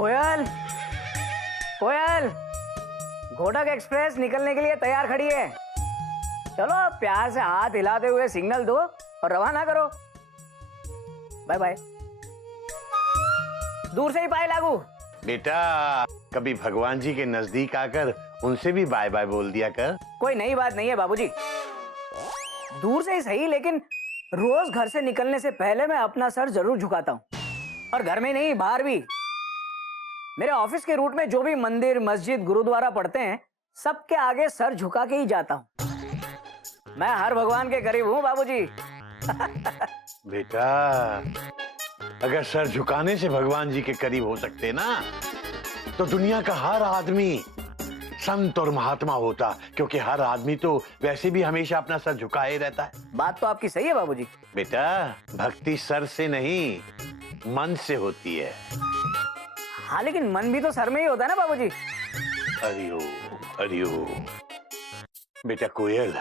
कोयल, कोयल, घोटक express निकलने के लिए तैयार खड़ी है। चलो प्यार से हाथ हिलाते हुए सिग्नल दो और रवाना करो। Bye bye. दूर से ही पाए लागू। बेटा कभी भगवान जी के नजदीक आकर उनसे भी बाय बाय बोल दिया कर। कोई नई बात नहीं है बाबूजी, दूर से ही सही, लेकिन रोज घर से निकलने से पहले मैं अपना सर जरूर झुकाता हूँ। और घर में नहीं, बाहर भी। मेरे ऑफिस के रूट में जो भी मंदिर, मस्जिद, गुरुद्वारा पड़ते हैं, सबके आगे सर झुका के ही जाता हूँ। मैं हर भगवान के करीब हूँ बाबूजी। बेटा अगर सर झुकाने से भगवान जी के करीब हो सकते ना, तो दुनिया का हर आदमी संत और महात्मा होता, क्योंकि हर आदमी तो वैसे भी हमेशा अपना सर झुकाए रहता है। बात तो आपकी सही है बाबूजी। बेटा भक्ति सर से नहीं, मन से होती है। हाँ, लेकिन मन भी तो सर में ही होता है ना बाबूजी। हरिओम हरिओम। बेटा कोयल,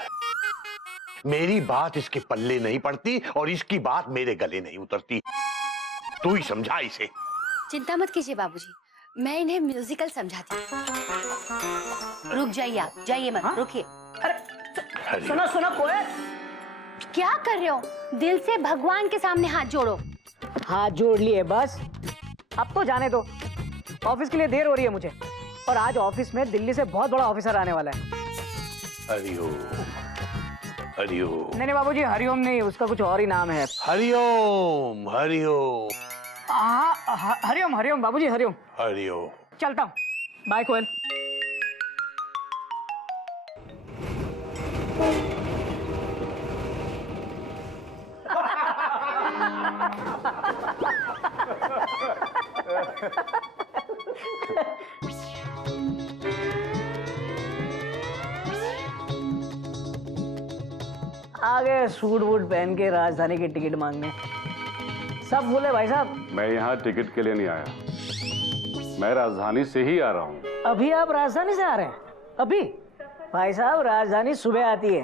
मेरी बात इसके पल्ले नहीं पड़ती और इसकी बात मेरे गले नहीं उतरती। तू ही समझा इसे। चिंता मत कीजिए बाबूजी, मैं इन्हें म्यूजिकल समझाती हूँ। रुक जाइए, आप जाइए मत। रुकिए। अरे सुनो सुनो कोयल, क्या कर रहे हो? दिल से भगवान के सामने हाथ जोड़ो। हाथ जोड़ लिए बस, अब तो जाने दो। ऑफिस के लिए देर हो रही है मुझे, और आज ऑफिस में दिल्ली से बहुत बड़ा ऑफिसर आने वाला है। हरिओम हरिओम। नहीं बाबूजी, हरिओम नहीं, उसका कुछ और ही नाम है। हरिओम हरिओम। हरिओम हरिओम बाबूजी, हरिओम। हरिओम। चलता हूँ, बाय कोयल। आगे सूट वूट पहन के राजधानी की टिकट मांगने। सब बोले भाई साहब। मैं यहाँ टिकट के लिए नहीं आया, मैं राजधानी से ही आ रहा हूँ। अभी आप राजधानी से आ रहे हैं? अभी? भाई साहब राजधानी सुबह आती है,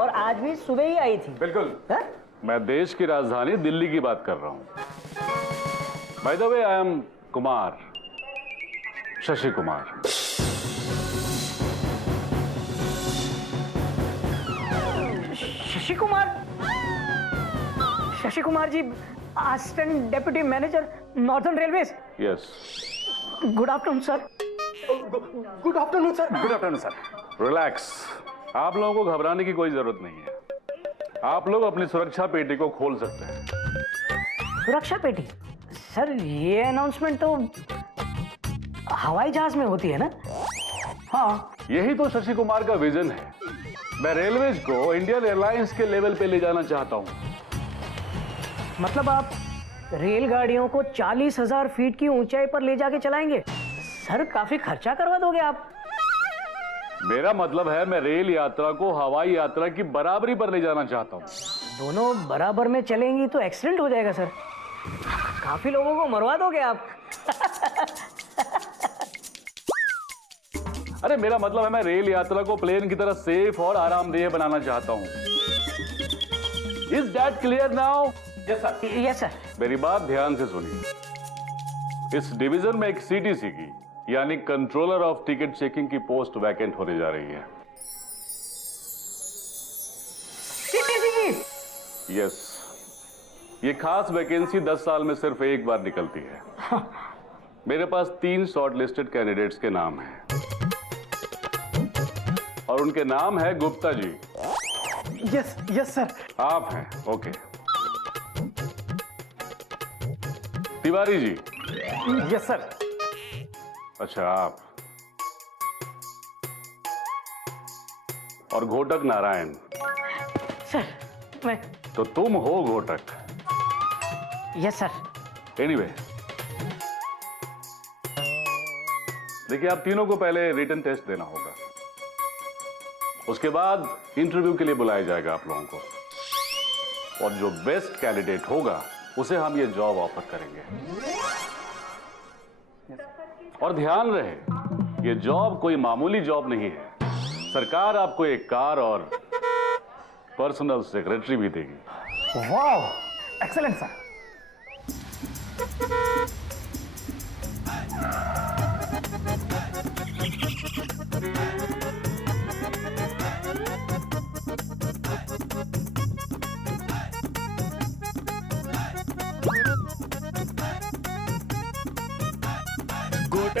और आज भी सुबह ही आई थी। बिल्कुल है? मैं देश की राजधानी दिल्ली की बात कर रहा हूँ। By the way I am Kumar, Shashi Kumar. Shashi Kumar? Shashi Kumar ji, assistant deputy manager, northern railways. Yes. Good afternoon sir. Good afternoon sir. Good afternoon sir. Relax, आप लोगों को घबराने की कोई जरूरत नहीं है। आप लोग अपनी सुरक्षा पेटी को खोल सकते हैं। सुरक्षा पेटी? सर ये अनाउंसमेंट तो हवाई जहाज में होती है ना? हाँ। यही तो शशि कुमार का विजन है। मैं रेलवेज को इंडियन एयरलाइंस के लेवल पे ले जाना चाहता हूँ। मतलब आप रेलगाड़ियों को 40,000 फीट की ऊंचाई पर ले जाके चलाएंगे? सर काफी खर्चा करवा दोगे आप। मेरा मतलब है मैं रेल यात्रा को हवाई यात्रा की बराबरी पर ले जाना चाहता हूँ। दोनों बराबर में चलेंगी तो एक्सीडेंट हो जाएगा सर, काफी लोगों को मरवा दोगे आप। अरे मेरा मतलब है मैं रेल यात्रा को प्लेन की तरह सेफ और आरामदेह बनाना चाहता हूँ। Is that clear now? Yes sir. Yes sir. मेरी बात ध्यान से सुनिए। इस डिवीजन में एक सीटीसी की यानी कंट्रोलर ऑफ टिकट चेकिंग की पोस्ट वैकेंट होने जा रही है। सीटीसी की? यस। ये खास वैकेंसी 10 साल में सिर्फ एक बार निकलती है। मेरे पास 3 शॉर्ट लिस्टेड कैंडिडेट्स के नाम हैं, और उनके नाम है Gupta ji. Yes yes sir. आप हैं? Okay. Tiwari ji? Yes sir. अच्छा आप। और घोटक नारायण? सर मैं। तो तुम हो घोटक? Yes sir. एनीवे, देखिए आप तीनों को पहले रिटन टेस्ट देना होगा, उसके बाद इंटरव्यू के लिए बुलाया जाएगा आप लोगों को, और जो बेस्ट कैंडिडेट होगा उसे हम ये जॉब ऑफर करेंगे। और ध्यान रहे ये जॉब कोई मामूली जॉब नहीं है। सरकार आपको एक कार और पर्सनल सेक्रेटरी भी देगी। वाह, एक्सीलेंट सर।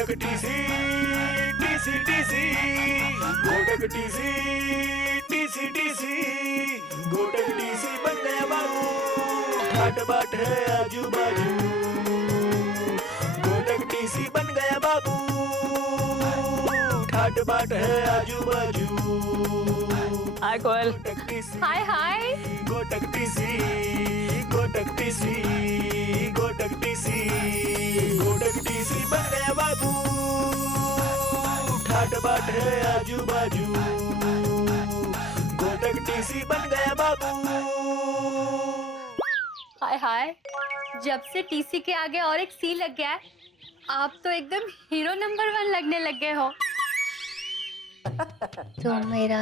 गोटक टीसी टीसी टीसी गोटक टीसी टीसी टीसी गोटक टीसी बन गया बाबू ठाट बाट है आजू बाजू गोटक टीसी बन गया बाबू ठाट बाट है आजू बाजू हाय कोयल। गोटक टीसी हाय हाय। गोटक टीसी गोटक टीसी गोटक टीसी गोटक टीसी बन गया बाबू ठाट बाट है आजू बाजू गोटक टीसी बन गया बाबू। हाय हाय। जब से टीसी के आगे और एक सी लग गया है, आप तो एकदम हीरो नंबर 1 लगने लग गए हो। तू मेरा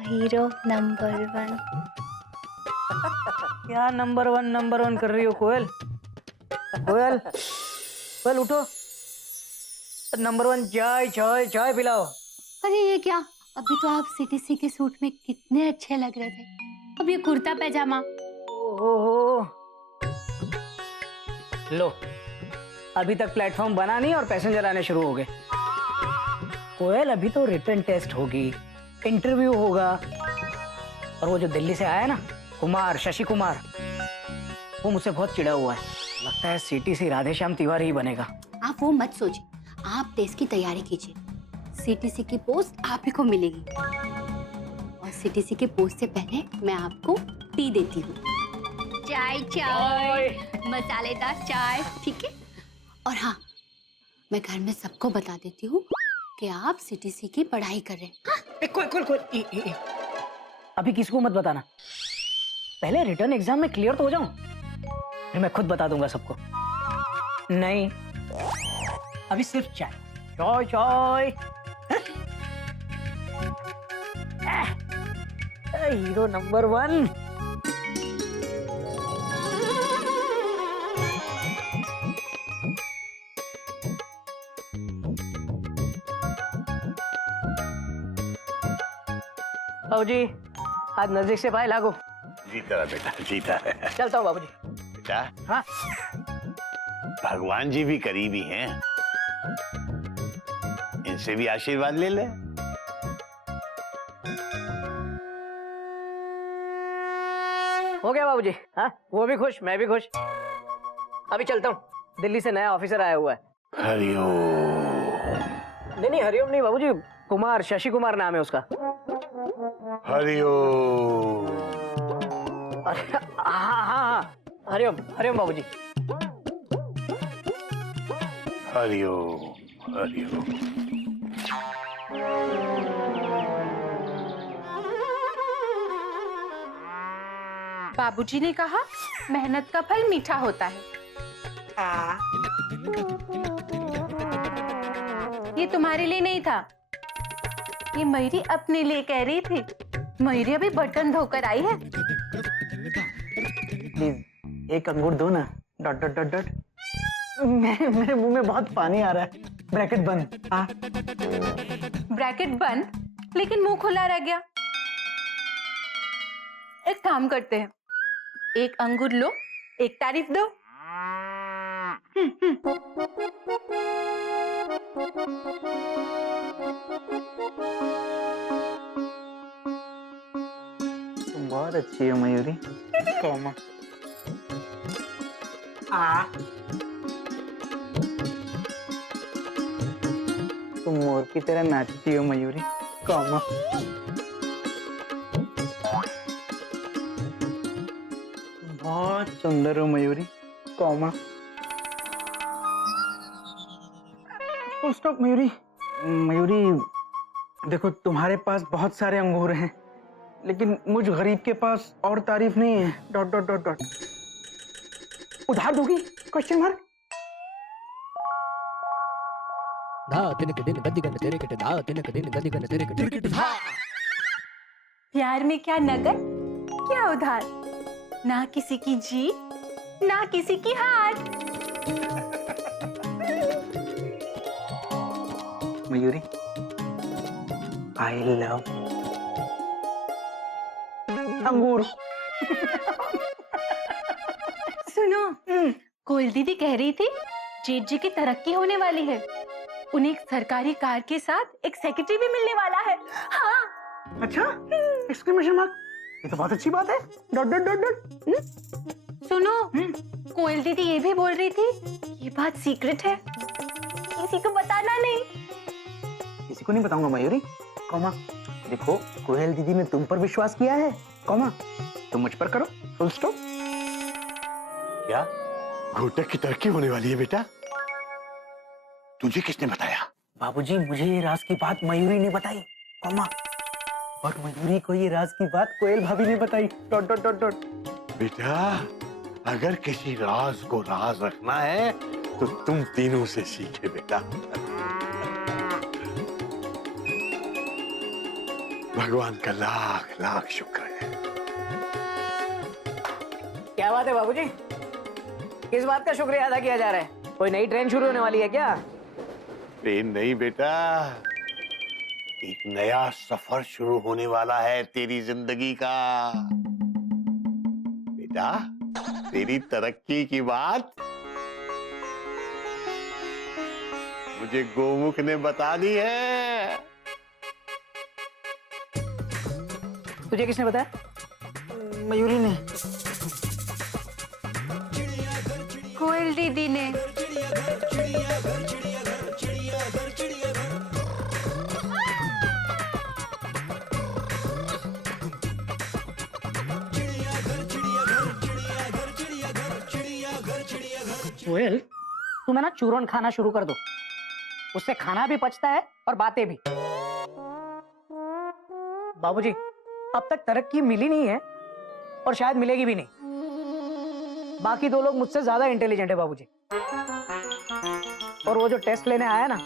हीरो नंबर 1। क्या नंबर वन कर रही हो कोयल? कोयल कोयल उठो, नंबर 1 चाय चाय चाय पिलाओ। अरे ये क्या, अभी तो आप सीटीसी के सूट में कितने अच्छे लग रहे थे, अब ये कुर्ता पैजामा। ओहो, लो अभी तक प्लेटफॉर्म बना नहीं और पैसेंजर आने शुरू हो गए। कोयल अभी तो रिटर्न टेस्ट होगी, इंटरव्यू होगा, और वो जो दिल्ली से आया ना कुमार, शशि कुमार, वो मुझसे बहुत चिढ़ा हुआ है। लगता है सीटीसी राधेश्याम तिवारी ही बनेगा। आप वो मत सोचिए, आप टेस्ट की तैयारी कीजिए। सीटीसी की पोस्ट आप ही को मिलेगी, और सीटीसी के पोस्ट से पहले मैं आपको टी देती हूँ। चाय चाय, मसालेदार चाय, ठीक है। और हाँ, मैं घर में सबको बता देती हूँ कि आप सीटीसी की पढ़ाई कर रहे हैं। हाँ? कोयल अभी किसको मत बताना, पहले रिटर्न एग्जाम में क्लियर तो हो जाऊं, फिर मैं खुद बता दूंगा सबको। नहीं, अभी सिर्फ चाय चाय चाय। Hero number 1। बाबूजी आज नजदीक से भाई लागो। जीता रहा बेटा, जीता रहा। चलता हूँ बाबूजी। बेटा हाँ भगवान जी भी करीबी हैं, इनसे भी आशीर्वाद ले ले। हो गया बाबूजी। हाँ वो भी खुश, मैं भी खुश। अभी चलता हूँ, दिल्ली से नया ऑफिसर आया हुआ है। हरिओम। नहीं हरिओम नहीं बाबूजी, कुमार, शशि कुमार नाम है उसका। हरिओम। हाँ हरिओम हरिओम बाबूजी। हरिओम हरिओम। बाबूजी ने कहा मेहनत का फल मीठा होता है। ये तुम्हारे लिए नहीं था, ये मयूरी अपने लिए कह रही थी। मयूरी अभी बर्तन धोकर आई है। प्लीज एक अंगूर दो ना। Dot dot dot dot. मेरे मुंह में बहुत पानी आ रहा है। ब्रैकेट बंद। हाँ ब्रैकेट बंद, लेकिन मुंह खुला रह गया। एक काम करते हैं, एक अंगूर लो, एक तारीफ दो। तुम बहुत अच्छी हो मयूरी। कौमा। तुम मोर की तरह नाचती हो मयूरी। कौमा। बहुत सुंदर हो Mayuri. Comma. Full stop Mayuri. Mayuri देखो, तुम्हारे पास बहुत सारे अंगूर हैं, लेकिन मुझ गरीब के पास और तारीफ नहीं है। Dot dot dot dot. उधार दोगी? Question mark. प्यार में क्या नगद, क्या उधार, ना किसी की जीत, ना किसी की हार। मयूरी, आई लव अंगूर। सुनो, कोयल दीदी कह रही थी जेठ जी की तरक्की होने वाली है। उन्हें एक सरकारी कार के साथ एक सेक्रेटरी भी मिलने वाला है। हाँ। अच्छा, एक्सक्लेमेशन मार्क, ये तो बहुत अच्छी बात है। Dot dot dot dot. सुनो, कोयल दीदी ये भी बोल रही थी ये बात सीक्रेट है, किसी को बताना नहीं। किसी को नहीं बताऊंगा मयूरी, कॉमा। देखो, कोयल दीदी ने तुम पर विश्वास किया है, कॉमा, तुम मुझ पर करो, फुल स्टॉप। क्या घोटक की तरक्की होने वाली है बेटा? तुझे किसने बताया? बाबूजी, मुझे ये राज की बात मयूरी ने बताई, कॉमा, और मयूरी को ये राज की बात कोयल भाभी ने बताई, डॉट डॉट डॉट डॉट। बेटा, अगर किसी राज को राज रखना है तो तुम तीनों से सीखे बेटा। भगवान का लाख लाख शुक्र है। क्या बात है बाबूजी? किस बात का शुक्रिया अदा किया जा रहा है? कोई नई ट्रेन शुरू होने वाली है क्या? ट्रेन नहीं बेटा, एक नया सफर शुरू होने वाला है तेरी जिंदगी का। बेटा, तेरी तरक्की की बात मुझे गोमुख ने बता दी है। तुझे किसने बताया? मयूरी ने। कोयल दीदी ने। कोयल, तुम है ना चूरन खाना शुरू कर दो, उससे खाना भी पचता है और बातें भी। बाबूजी, अब तक तरक्की मिली नहीं है और शायद मिलेगी भी नहीं। बाकी दो लोग मुझसे ज्यादा इंटेलिजेंट है बाबूजी, और वो जो टेस्ट लेने आया ना,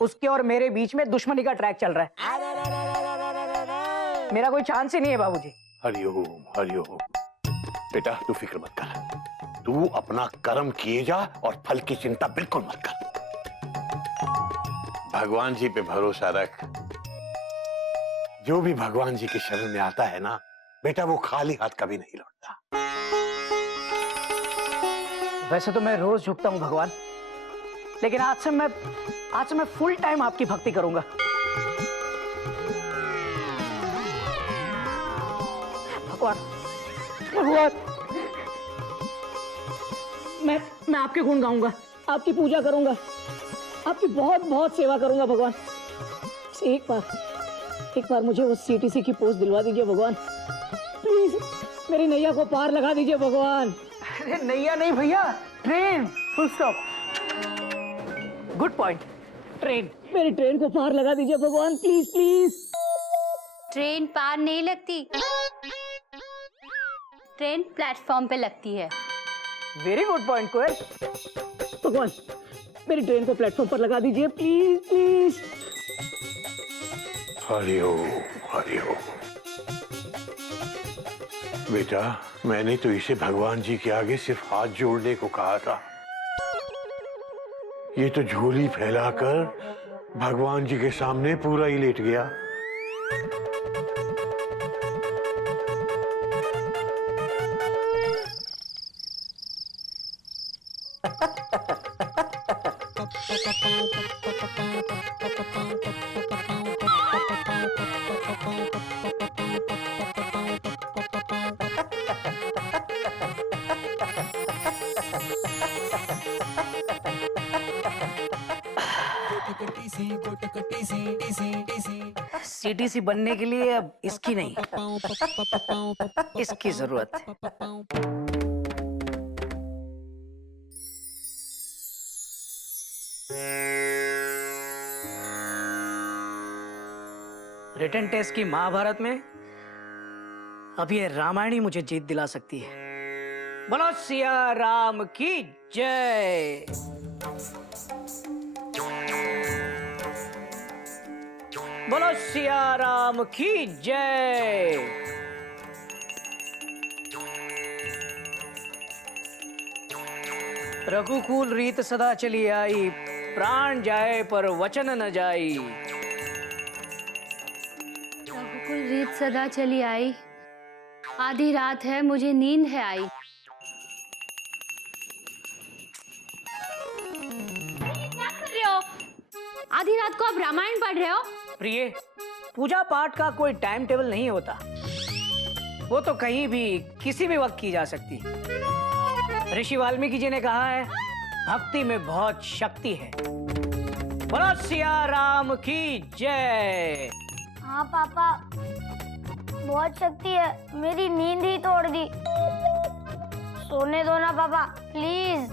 उसके और मेरे बीच में दुश्मनी का ट्रैक चल रहा है। मेरा कोई चांस ही नहीं है बाबूजी। हरिओम हरिओम। बेटा, तू फिक्र मत कर, तू अपना कर्म किए जा और फल की चिंता बिल्कुल मत कर। भगवान जी पे भरोसा रख। जो भी भगवान जी के शरण में आता है ना बेटा, वो खाली हाथ कभी नहीं लौटता। वैसे तो मैं रोज झुकता हूँ भगवान, लेकिन आज से मैं फुल टाइम आपकी भक्ति करूंगा। भगवान, भगवान, मैं आपके गुण गाऊंगा, आपकी पूजा करूंगा, आपकी बहुत बहुत सेवा करूंगा भगवान। एक बार मुझे उस सीटीसी की पोस्ट दिलवा दीजिए भगवान, प्लीज। मेरी नैया को पार लगा दीजिए भगवान। अरे नैया नहीं भैया, train, full stop. Good point, train. मेरी ट्रेन को पार लगा दीजिए भगवान, प्लीज प्लीज। ट्रेन पार नहीं लगती, ट्रेन प्लेटफॉर्म पे लगती है। वेरी गुड पॉइंट कोयल। भगवान, मेरी ट्रेन को प्लेटफॉर्म पर लगा दीजिए, प्लीज प्लीज। हरिओम हरिओम। बेटा, मैंने तो इसे भगवान जी के आगे सिर्फ हाथ जोड़ने को कहा था। ये तो झोली फैलाकर भगवान जी के सामने पूरा ही लेट गया। सीटीसी बनने के लिए अब इसकी नहीं, इसकी जरूरत है। रिटन टेस्ट की महाभारत में अब ये रामायण ही मुझे जीत दिला सकती है। बोलो सिया राम की जय। बोलो सिया राम की जय। रघुकुल रीत सदा चली आई, प्राण जाए पर वचन न जाई। रघुकुल रीत सदा चली आई, आधी रात है मुझे नींद है आई। आधी रात को आप रामायण पढ़ रहे हो? प्रिय, पूजा पाठ का कोई टाइम टेबल नहीं होता, वो तो कहीं भी किसी भी वक्त की जा सकती है। ऋषि वाल्मीकि जी ने कहा है, भक्ति में बहुत शक्ति है। बोलो सिया राम की जय। हाँ पापा, बहुत शक्ति है, मेरी नींद ही तोड़ दी। सोने दो ना पापा, प्लीज।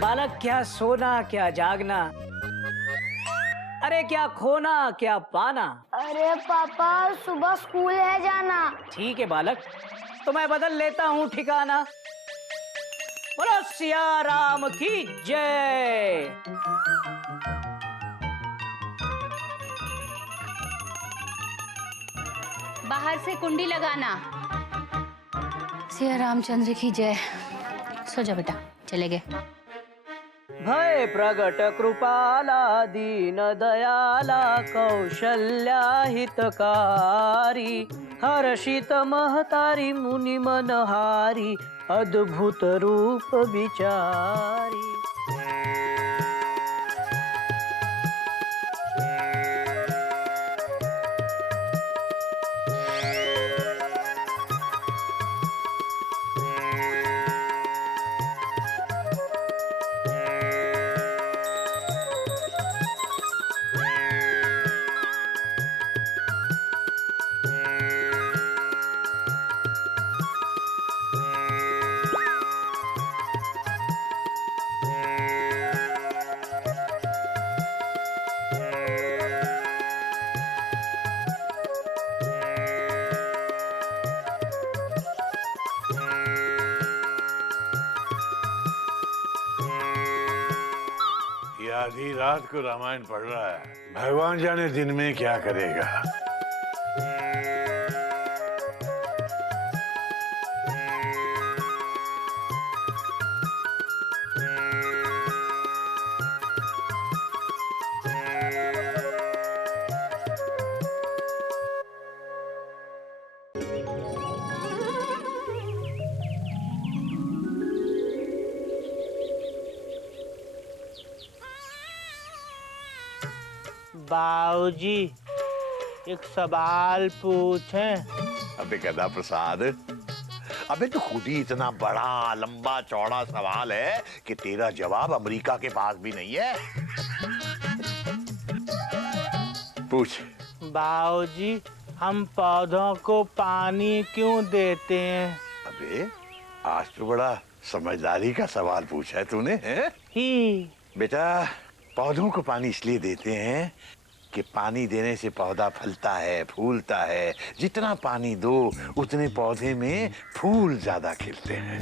बालक, क्या सोना क्या जागना, अरे क्या खोना क्या पाना। अरे पापा, सुबह स्कूल है जाना। ठीक है बालक, तो मैं बदल लेता हूँ ठिकाना। बोलो सिया राम की जय। बाहर से कुंडी लगाना। सिया रामचंद्र की जय। सो जा बेटा, चले गए। भय प्रगट कृपाला दीन दयाला कौशल्या हितकारी हर्षित महतारी मुनि मनहारी अद्भुत रूप विचारी। ये आधी रात को रामायण पढ़ रहा है, भगवान जाने दिन में क्या करेगा। बाबूजी, एक सवाल पूछें? अबे गधा प्रसाद, अबे तो खुद ही इतना बड़ा लंबा चौड़ा सवाल है कि तेरा जवाब अमेरिका के पास भी नहीं है। पूछ। बाबूजी, हम पौधों को पानी क्यों देते हैं? अबे आज तो बड़ा समझदारी का सवाल पूछा है तूने, हैं? ही बेटा, पौधों को पानी इसलिए देते हैं कि पानी देने से पौधा फलता है, फूलता है। जितना पानी दो उतने पौधे में फूल ज्यादा खिलते हैं।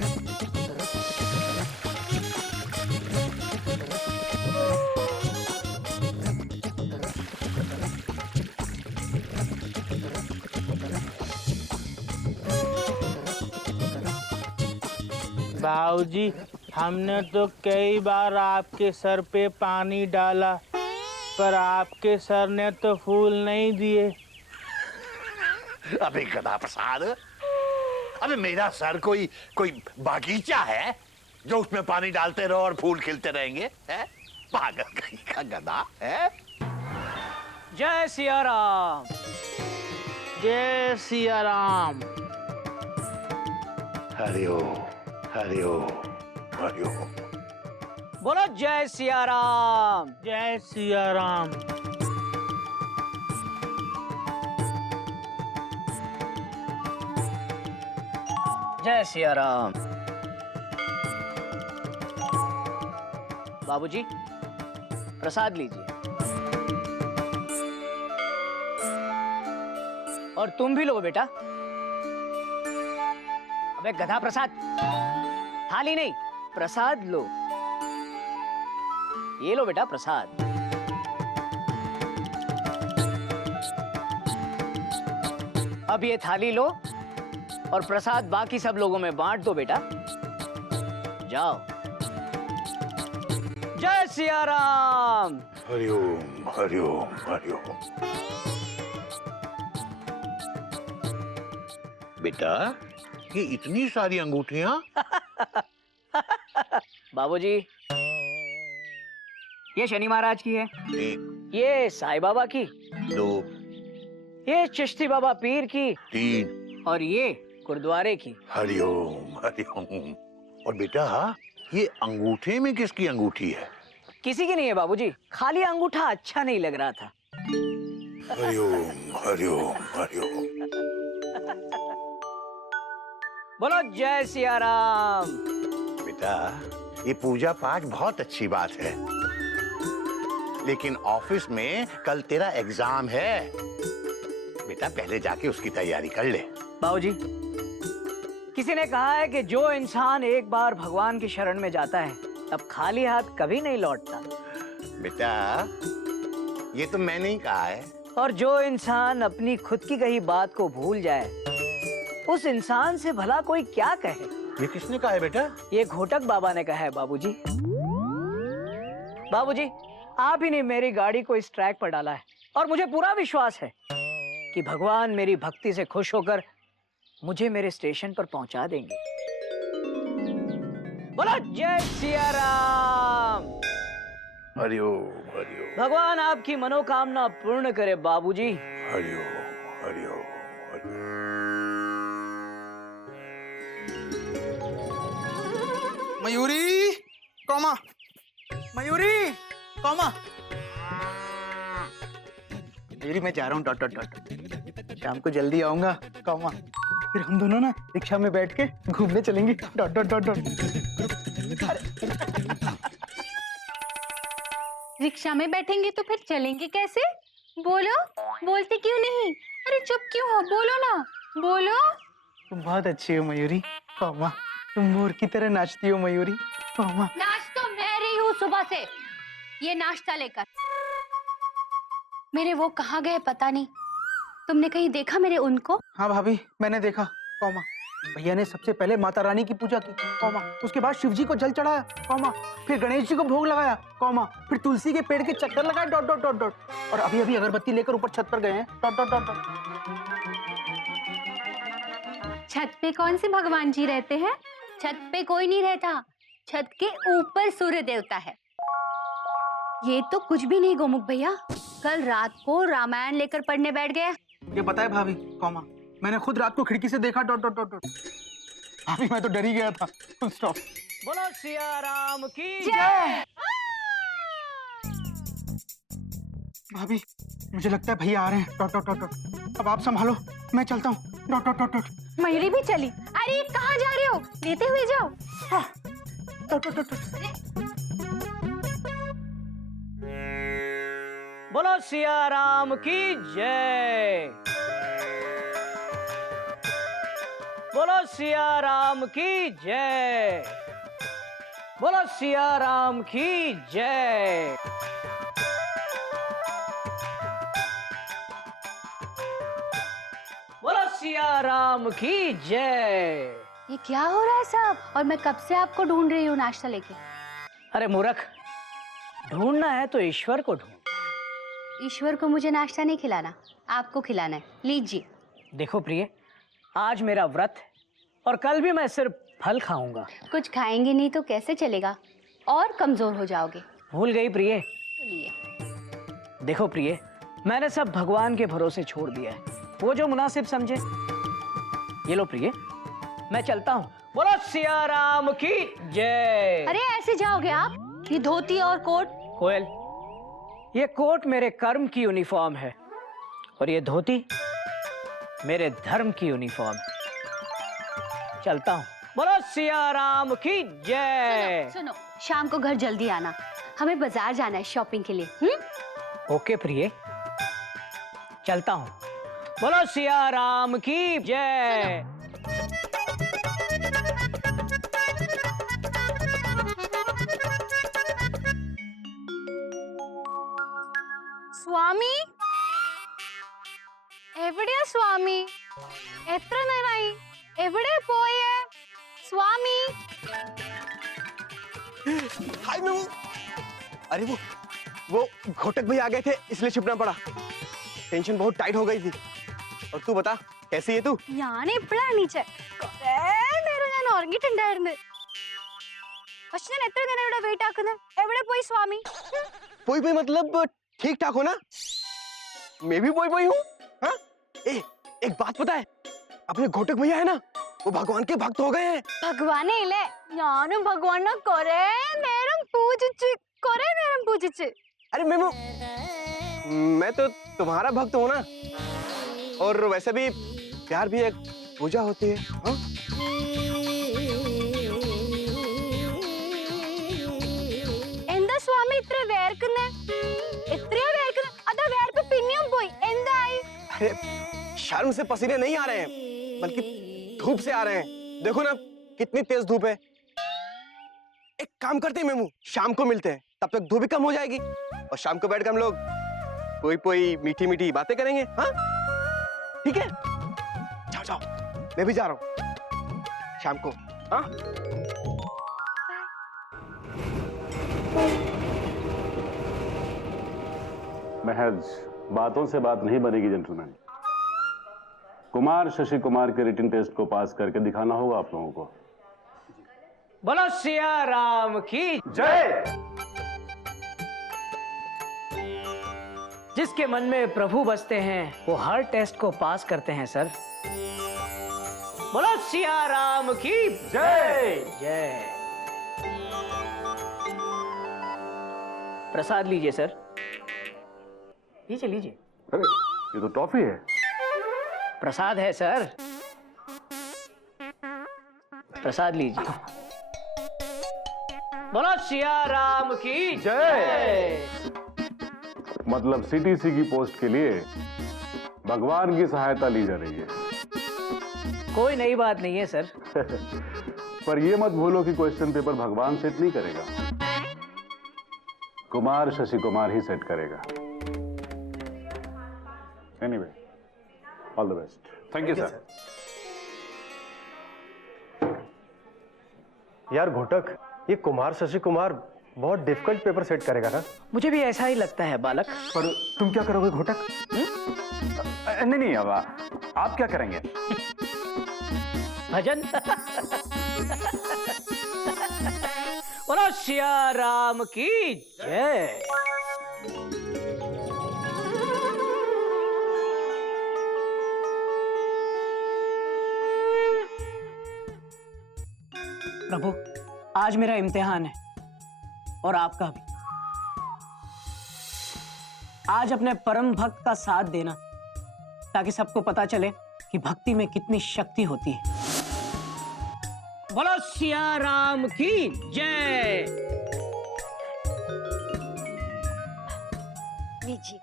बाबूजी, हमने तो कई बार आपके सर पे पानी डाला, पर आपके सर ने तो फूल नहीं दिए। अबे गधा प्रसाद, अबे मेरा सर कोई बागीचा है जो उसमें पानी डालते रहो और फूल खिलते रहेंगे? हैं? पागल कहीं का गधा है। जय सिया राम। जय सिया राम। हरि ओम, हरि ओम, हरि ओम। बोलो जय सिया राम। जय सिया राम। जय सिया राम। बाबूजी, प्रसाद लीजिए। और तुम भी लो बेटा। अबे गधा प्रसाद, थाली नहीं, प्रसाद लो। ये लो बेटा प्रसाद। अब ये थाली लो और प्रसाद बाकी सब लोगों में बांट दो बेटा। जाओ। जय सिया राम। हरि ओम, हरि ओम, हरि ओम। बेटा, ये इतनी सारी अंगूठियां? बाबूजी, ये शनि महाराज की है। ये साईं बाबा की, 2, ये चिश्ती बाबा पीर की, 3। और ये गुरुद्वारे की। हरिओम हरिओम। और बेटा ये अंगूठे में किसकी अंगूठी है? किसी की नहीं है बाबूजी, खाली अंगूठा अच्छा नहीं लग रहा था। हरिओम हरिओम हरिओम। बोलो जय सिया राम। बेटा ये पूजा पाठ बहुत अच्छी बात है, लेकिन ऑफिस में कल तेरा एग्जाम है। बेटा पहले जाके उसकी तैयारी कर ले। बाबूजी, किसी ने कहा है कि जो इंसान एक बार भगवान की शरण में जाता है तब खाली हाथ कभी नहीं लौटता। बेटा ये तो मैंने ही कहा है। और जो इंसान अपनी खुद की कही बात को भूल जाए, उस इंसान से भला कोई क्या कहे। ये किसने कहा है बेटा? ये घोटक बाबा ने कहा है बाबूजी। बाबूजी, आप ही ने मेरी गाड़ी को इस ट्रैक पर डाला है और मुझे पूरा विश्वास है कि भगवान मेरी भक्ति से खुश होकर मुझे मेरे स्टेशन पर पहुंचा देंगे। बोलो जय सिया राम। हरिओम हरिओम भगवान आपकी मनोकामना पूर्ण करे बाबूजी। हरिओम हरिओम हरिओम। Mayuri comma, Mayuri comma. मयूरी मैं जा रहा हूँ डॉट डॉट डॉट। शाम को जल्दी आऊंगा कौमा, फिर हम दोनों ना रिक्शा में बैठ के घूमने चलेंगे dot dot dot dot. Rickshaw में बैठेंगे तो फिर चलेंगे कैसे? बोलो, बोलते क्यों नहीं? अरे चुप क्यों हो, बोलो ना, बोलो। तुम बहुत अच्छी हो मयूरी कौमा, तुम मोर की तरह नाचती हो मयूरी कौमा। नाच तो मैं रही हूँ सुबह से, ये नाश्ता लेकर। मेरे वो कहाँ गए पता नहीं, तुमने कहीं देखा मेरे उनको? हाँ भाभी मैंने देखा कौमा। भैया ने सबसे पहले माता रानी की पूजा की कौमा, उसके बाद शिव जी को जल चढ़ाया कौमा, फिर गणेश जी को भोग लगाया कौमा, फिर तुलसी के पेड़ के चक्कर लगाए डॉट डॉट डॉट डॉट, और अभी अभी अगरबत्ती लेकर ऊपर छत पर गए हैं डॉट डॉट डॉट डॉट। छत पे कौन से भगवान जी रहते हैं? छत पे कोई नहीं रहता, छत के ऊपर सूर्य देवता है। ये तो कुछ भी नहीं गोमुख भैया, कल रात को रामायण लेकर पढ़ने बैठ गए। ये पता है भाभी कौमा, मैंने खुद रात को खिड़की से देखा डॉट डॉट डॉट डॉट। भाभी मैं तो डर ही गया था। Full stop. बोलो सिया राम की जय। भाभी मुझे लगता है भैया आ रहे हैं डॉट डॉट डॉट डॉट। अब आप संभालो, मैं चलता हूँ dot dot dot dot. Mayuri भी चली। अरे कहाँ जा रहे हो? लेते हुए जाओ। हाँ, डॉट डॉट डॉट डॉट। बोलो सिया राम की जय। बोलो सिया राम की जय। बोलो सिया राम की जय। बोलो सिया राम की जय। ये क्या हो रहा है सब? और मैं कब से आपको ढूंढ रही हूँ नाश्ता लेके। अरे मूर्ख, ढूंढना है तो ईश्वर को ढूंढ। ईश्वर को मुझे नाश्ता नहीं खिलाना, आपको खिलाना है। लीजिए। देखो प्रिय, आज मेरा व्रत है और कल भी मैं सिर्फ फल खाऊंगा। कुछ खाएंगे नहीं तो कैसे चलेगा, और कमजोर हो जाओगे। भूल गई प्रिय? चलिए। देखो प्रिय, मैंने सब भगवान के भरोसे छोड़ दिया है, वो जो मुनासिब समझे। ये लो प्रिय, मैं चलता हूँ। बोलो सिया राम की जय। अरे ऐसे जाओगे आप? ये धोती और कोट? कोयल, ये कोट मेरे कर्म की यूनिफॉर्म है और ये धोती मेरे धर्म की यूनिफॉर्म है। चलता हूँ। बोलो सिया राम की जय। सुनो, शाम को घर जल्दी आना, हमें बाजार जाना है शॉपिंग के लिए। ओके प्रिय, चलता हूँ। बोलो सिया राम की जय। स्वामी, एवढे स्वामी, एत्र नाही, एवढे पोये स्वामी। हाय मैं अरे वो घोटक भाई आ गए थे इसलिए छुपना पड़ा। टेंशन बहुत टाइट हो गई थी। और तू बता कैसी है तू? ഞാൻ എപ്പോഴാണ് നീച്ചേ? കുറേ നേരം ഞാൻ ഉറങ്ങിയിട്ടുണ്ടായിരുന്നു. പക്ഷെ ഞാൻ എത്ര നേരം ഇവിടെ വെയിറ്റ് ആക്കുന്നത്? എവിടെ പോയി സ്വാമി? പോई मतलब ठीक ठाक हो ना? मैं भी बोई बोई हूँ। हाँ? एक बात पता है, अपने घोटक भैया है ना, वो भगवान के भक्त हो गए हैं। ഭഗവാനെ ഇല്ലേ ഞാനും ഭഗവാനെ കൊറേ നേരം പൂജിച്ച് अरे मेमू, मैं तो तुम्हारा भक्त हूँ ना, और वैसे भी प्यार भी एक पूजा होती है। हाँ? എന്താ സ്വാമി ഇത്ര വേർക്കുന്നേ എത്രയാ വേർക്കുന്നേ അതാ വേർപ്പ് പിന്നെയും പോയി എന്തായി अरे शर्म से पसीने नहीं आ रहे हैं, बल्कि धूप से आ रहे हैं। देखो ना कितनी तेज धूप है। एक काम करते हैं मेमू, शाम को मिलते हैं, तब तक धूप भी कम हो जाएगी, और शाम को बैठकर हम लोग कोई मीठी मीठी बातें करेंगे। हाँ ठीक है, जाओ जाओ, मैं भी जा रहा हूँ शाम को। हाँ महज बातों से बात नहीं बनेगी जेंटलमैन। कुमार शशि कुमार के रिटन टेस्ट को पास करके दिखाना होगा आप लोगों को। बोलो सिया राम की जय। जिसके मन में प्रभु बसते हैं वो हर टेस्ट को पास करते हैं सर। बोलो सिया राम की जय। जय। प्रसाद लीजिए सर, लीजिए लीजिए। अरे ये तो टॉफी है। प्रसाद है सर, प्रसाद लीजिए। बोलो सिया राम की जय। मतलब सीटीसी की पोस्ट के लिए भगवान की सहायता ली जा रही है। कोई नई बात नहीं है सर। पर ये मत भूलो कि क्वेश्चन पेपर भगवान सेट नहीं करेगा, कुमार शशि कुमार ही सेट करेगा। Anyway, all the best. Thank you sir. यार घोटक, ये कुमार शशि कुमार बहुत डिफिकल्ट पेपर सेट करेगा ना? मुझे भी ऐसा ही लगता है बालक। पर तुम क्या करोगे घोटक? नहीं नहीं, अब आप क्या करेंगे? भजन। बोलो सिया राम की जय। प्रभु, आज मेरा इम्तिहान है और आपका भी। आज अपने परम भक्त का साथ देना ताकि सबको पता चले कि भक्ति में कितनी शक्ति होती है। बोलो सिया राम की जय। लीजिए,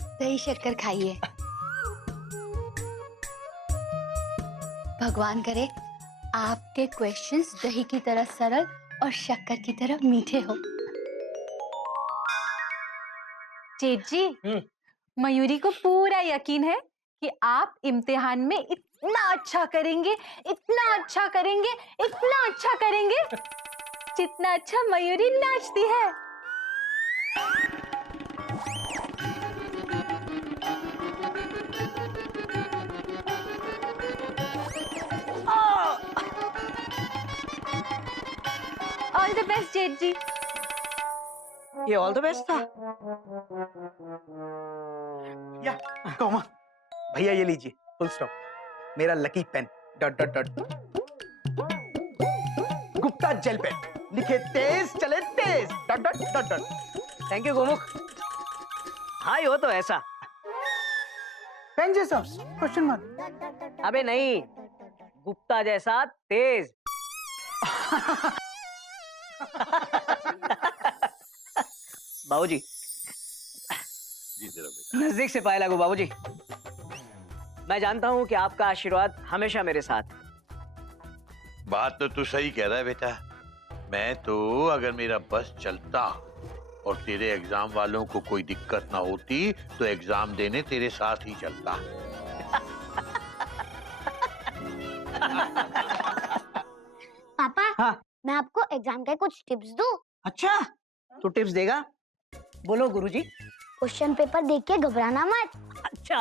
दही शक्कर खाइए। भगवान करे आपके क्वेश्चंस दही की तरह सरल और शक्कर की तरह मीठे हो। जेठ जी, मयूरी को पूरा यकीन है कि आप इम्तिहान में इतना अच्छा करेंगे, इतना अच्छा करेंगे, इतना अच्छा करेंगे, जितना अच्छा मयूरी नाचती है। ऑल द बेस्ट जेठ जी। ये ऑल द बेस्ट था। या कोमा भैया, ये लीजिए फुल स्टॉप, मेरा lucky pen, dot dot dot, Gupta gel pen, लिखे तेज चले तेज, dot dot dot dot. Thank you Gomukh. हाई हो तो ऐसा। पेन जैसा क्वेश्चन मार्क। अबे नहीं, गुप्ता जैसा तेज। बाबूजी, जी जरा बेटा। नजदीक से पाए लागू बाबूजी। मैं जानता हूं कि आपका आशीर्वाद हमेशा मेरे साथ है। बात तो तू सही कह रहा है बेटा। मैं तो अगर मेरा बस चलता और तेरे एग्जाम वालों को कोई दिक्कत ना होती तो एग्जाम देने तेरे साथ ही चलता। पापा, हाँ। मैं आपको एग्जाम के कुछ टिप्स दूं? अच्छा, तू टिप्स देगा? बोलो गुरुजी। क्वेश्चन पेपर देख के घबराना मत, अच्छा,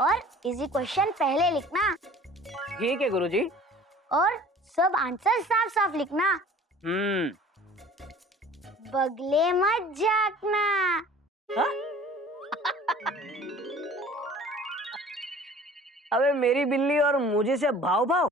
और इजी क्वेश्चन पहले लिखना, ठीक है गुरुजी। और सब आंसर साफ साफ लिखना, हम्म। बगले मत झांकना। हाँ? अबे मेरी बिल्ली और मुझे से भाव भाव।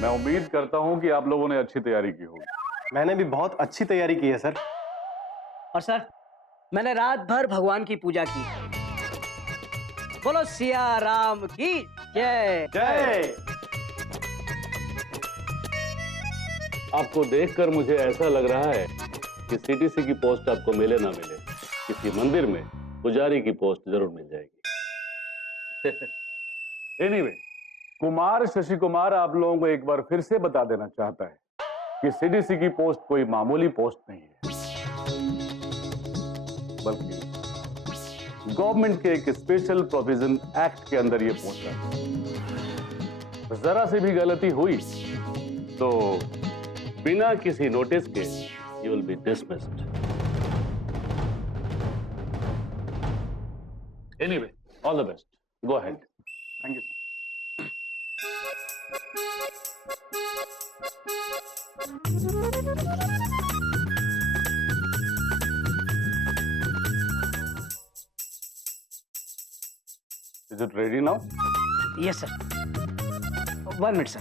मैं उम्मीद करता हूं कि आप लोगों ने अच्छी तैयारी की होगी। मैंने भी बहुत अच्छी तैयारी की है सर। और सर मैंने रात भर भगवान की पूजा की। बोलो सिया राम की जय। जय। आपको देखकर मुझे ऐसा लग रहा है कि सीटीसी की पोस्ट आपको मिले ना मिले, किसी मंदिर में पुजारी की पोस्ट जरूर मिल जाएगी। एनीवे, कुमार शशि कुमार आप लोगों को एक बार फिर से बता देना चाहता है कि सीटीसी की पोस्ट कोई मामूली पोस्ट नहीं है, बल्कि गवर्नमेंट के एक स्पेशल प्रोविजन एक्ट के अंदर ये पोस्ट है। जरा से भी गलती हुई तो बिना किसी नोटिस के you will be dismissed. Anyway, all the best, go ahead. Thank you sir. Is it ready now? Yes sir. 1 minute sir.